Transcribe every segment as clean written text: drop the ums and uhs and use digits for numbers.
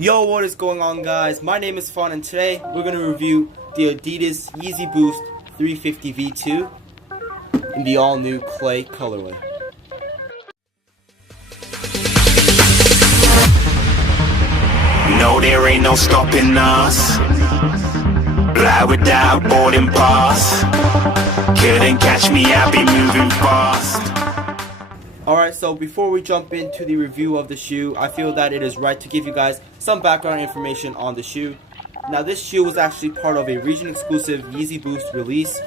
Yo, what is going on, guys? My name is Fawn, and today we're going to review the Adidas Yeezy Boost 350 V2 in the all-new clay colorway. No, there ain't no stopping us. Fly without boarding pass. Couldn't catch me, I'll be moving fast. Alright, so before we jump into the review of the shoe, I feel that it is right to give you guys some background information on the shoe. Now, this shoe was actually part of a region-exclusive Yeezy Boost release.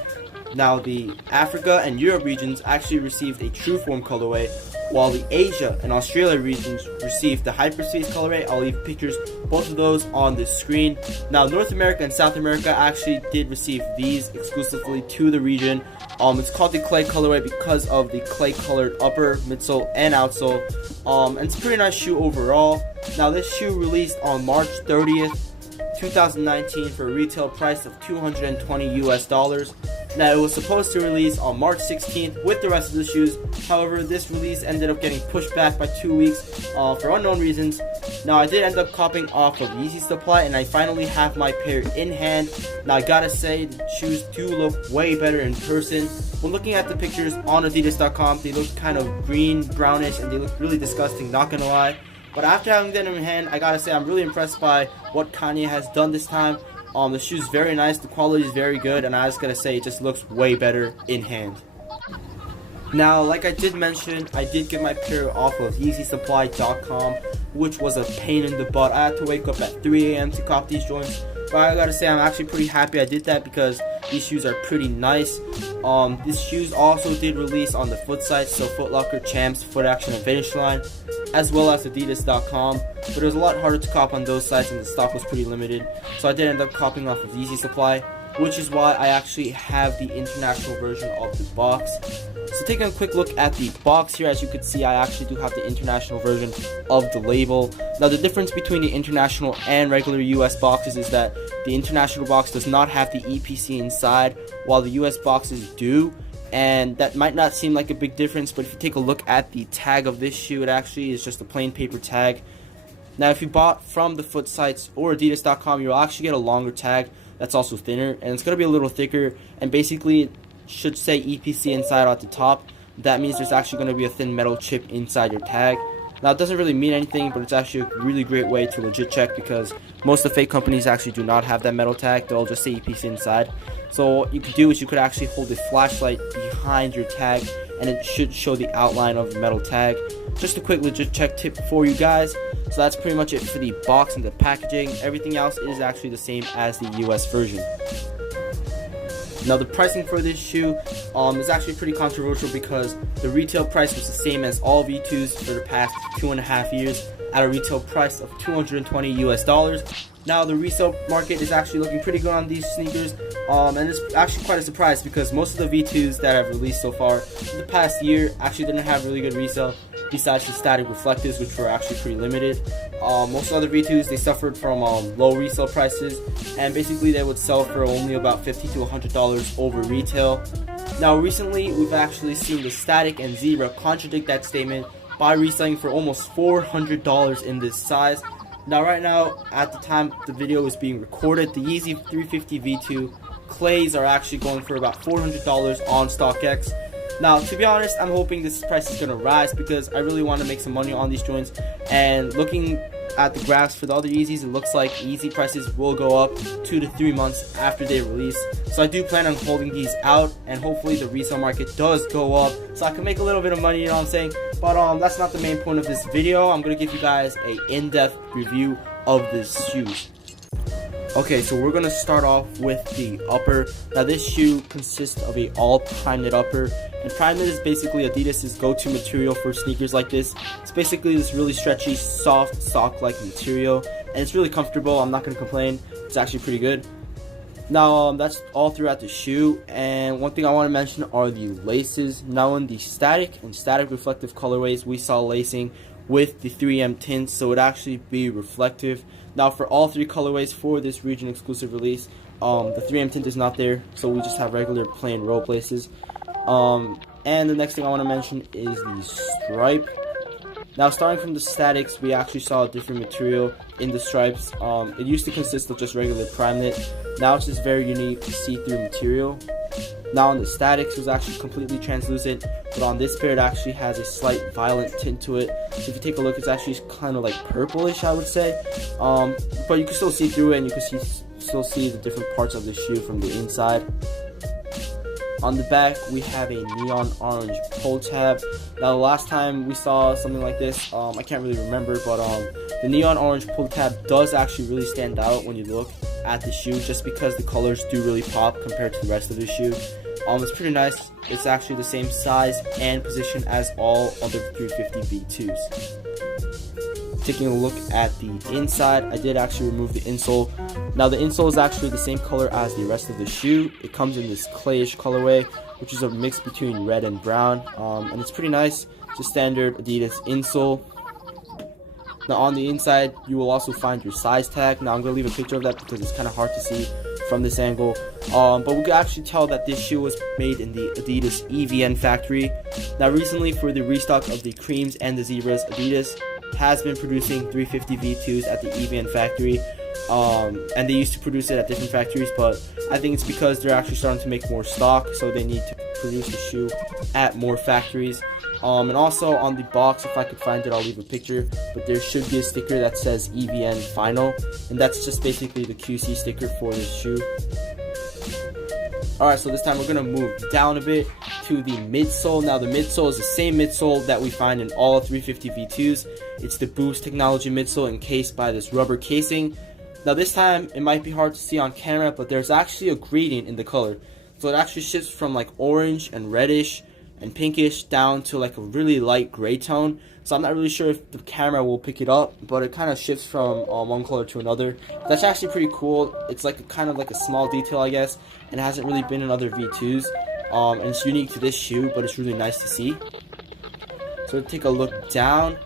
Now, the Africa and Europe regions actually received a true form colorway, while the Asia and Australia regions received the Hyperspace colorway. I'll leave pictures, both of those, on the screen. Now, North America and South America actually did receive these exclusively to the region. It's called the clay colorway because of the clay colored upper, midsole, and outsole. And it's a pretty nice shoe overall. Now, this shoe released on March 30th, 2019 for a retail price of $220 US. Now, it was supposed to release on March 16th with the rest of the shoes. However, this release ended up getting pushed back by 2 weeks for unknown reasons. Now, I did end up copying off of Yeezy Supply, and I finally have my pair in hand. Now, I gotta say, the shoes do look way better in person. When looking at the pictures on Adidas.com, they look kind of green, brownish, and they look really disgusting, not gonna lie. But after having them in hand, I gotta say, I'm really impressed by what Kanye has done this time. The shoe's very nice, the quality is very good, and I was gonna say, it just looks way better in hand. Now, like I did mention, I did get my pair off of YeezySupply.com, which was a pain in the butt. I had to wake up at 3 a.m. to cop these joints. But I gotta say, I'm actually pretty happy I did that because these shoes are pretty nice. These shoes also did release on the foot sites, so Foot Locker, Champs, Foot Action, and Finish Line, as well as Adidas.com. But it was a lot harder to cop on those sites, and the stock was pretty limited. So I did end up copying off of Yeezy Supply, which is why I actually have the international version of the box. So taking a quick look at the box here, as you can see, I actually do have the international version of the label. Now, the difference between the international and regular US boxes is that the international box does not have the EPC inside, while the US boxes do. And that might not seem like a big difference, but if you take a look at the tag of this shoe, it actually is just a plain paper tag. Now, if you bought from the foot sites or Adidas.com, you'll actually get a longer tag that's also thinner, and it's going to be a little thicker, and basically it should say EPC inside at the top. That means there's actually going to be a thin metal chip inside your tag. Now, it doesn't really mean anything, but it's actually a really great way to legit check because most of the fake companies actually do not have that metal tag. They'll just say EPC inside. So what you could do is you could actually hold a flashlight behind your tag, and it should show the outline of the metal tag. Just a quick legit check tip for you guys. So that's pretty much it for the box and the packaging. Everything else is actually the same as the US version. Now, the pricing for this shoe is actually pretty controversial because the retail price was the same as all V2s for the past 2.5 years at a retail price of $220 US. Now, the resale market is actually looking pretty good on these sneakers, and it's actually quite a surprise because most of the V2s that have released so far in the past year actually didn't have really good resale, besides the static reflectives, which were actually pretty limited. Most other V2s, they suffered from low resale prices, and basically they would sell for only about $50 to $100 over retail. Now, recently we've actually seen the Static and Zebra contradict that statement by reselling for almost $400 in this size. Now, right now, at the time the video is being recorded, the Yeezy 350 V2 clays are actually going for about $400 on StockX. Now, to be honest, I'm hoping this price is going to rise because I really want to make some money on these joints. And looking at the graphs for the other Yeezys, it looks like Yeezy prices will go up 2 to 3 months after they release. So I do plan on holding these out, and hopefully the resale market does go up so I can make a little bit of money, you know what I'm saying? But that's not the main point of this video. I'm going to give you guys a in-depth review of these shoes. Okay, so we're going to start off with the upper. Now, this shoe consists of a all prime knit upper, and prime knit is basically Adidas' go-to material for sneakers like this. It's basically this really stretchy, soft, sock-like material, and it's really comfortable. I'm not going to complain. It's actually pretty good. Now, that's all throughout the shoe, and one thing I want to mention are the laces. Now, in the static and static reflective colorways, we saw lacing with the 3M tints, so it would actually be reflective. Now, for all three colorways for this region exclusive release, the 3M tint is not there, so we just have regular plain rope laces. And the next thing I want to mention is the stripe. Now, starting from the statics, we actually saw a different material in the stripes. It used to consist of just regular prime knit. Now it's just very unique see-through material. Now on the statics, it was actually completely translucent, but on this pair, it actually has a slight violet tint to it. So if you take a look, it's actually kind of like purplish, I would say. But you can still see through it, and you can still see the different parts of the shoe from the inside. On the back, we have a neon orange pull tab. Now, the last time we saw something like this, I can't really remember, but the neon orange pull tab does actually really stand out when you look at the shoe, just because the colors do really pop compared to the rest of the shoe. It's pretty nice. It's actually the same size and position as all other 350 V2s. Taking a look at the inside, I did actually remove the insole. Now the insole is actually the same color as the rest of the shoe. It comes in this clayish colorway, which is a mix between red and brown, and it's pretty nice. Just standard Adidas insole. Now on the inside, you will also find your size tag. Now I'm going to leave a picture of that because it's kind of hard to see from this angle, but we can actually tell that this shoe was made in the Adidas EVN factory. Now recently, for the restock of the creams and the zebras, Adidas has been producing 350 V2s at the EVN factory, and they used to produce it at different factories, but I think it's because they're actually starting to make more stock, so they need to produce the shoe at more factories. And also on the box, if I could find it, I'll leave a picture, but there should be a sticker that says EVN Final, and that's just basically the QC sticker for this shoe. Alright, so this time we're going to move down a bit to the midsole. Now the midsole is the same midsole that we find in all 350 V2s. It's the Boost technology midsole encased by this rubber casing. Now this time, it might be hard to see on camera, but there's actually a gradient in the color. So it actually shifts from like orange and reddish and pinkish down to like a really light gray tone. So I'm not really sure if the camera will pick it up, but it kind of shifts from one color to another. That's actually pretty cool. It's like kind of like a small detail, I guess, and it hasn't really been in other V2s. And it's unique to this shoe, but it's really nice to see. So take a look down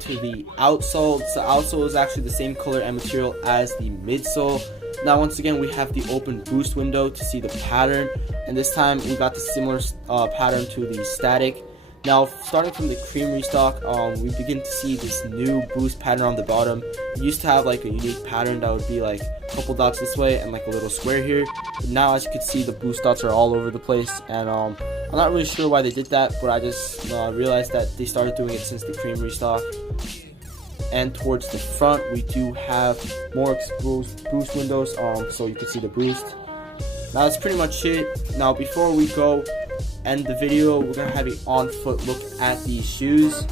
to the outsole. So the outsole is actually the same color and material as the midsole. Now once again, we have the open boost window to see the pattern, and this time we got the similar pattern to the static. Now starting from the cream restock, we begin to see this new boost pattern on the bottom. It used to have like a unique pattern that would be like a couple dots this way and like a little square here, but now as you can see, the boost dots are all over the place, and I'm not really sure why they did that, but I just realized that they started doing it since the cream restock. And towards the front, we do have more exposed boost windows, so you can see the boost. Now that's pretty much it. Now before we go end the video, we're gonna have an on foot look at these shoes.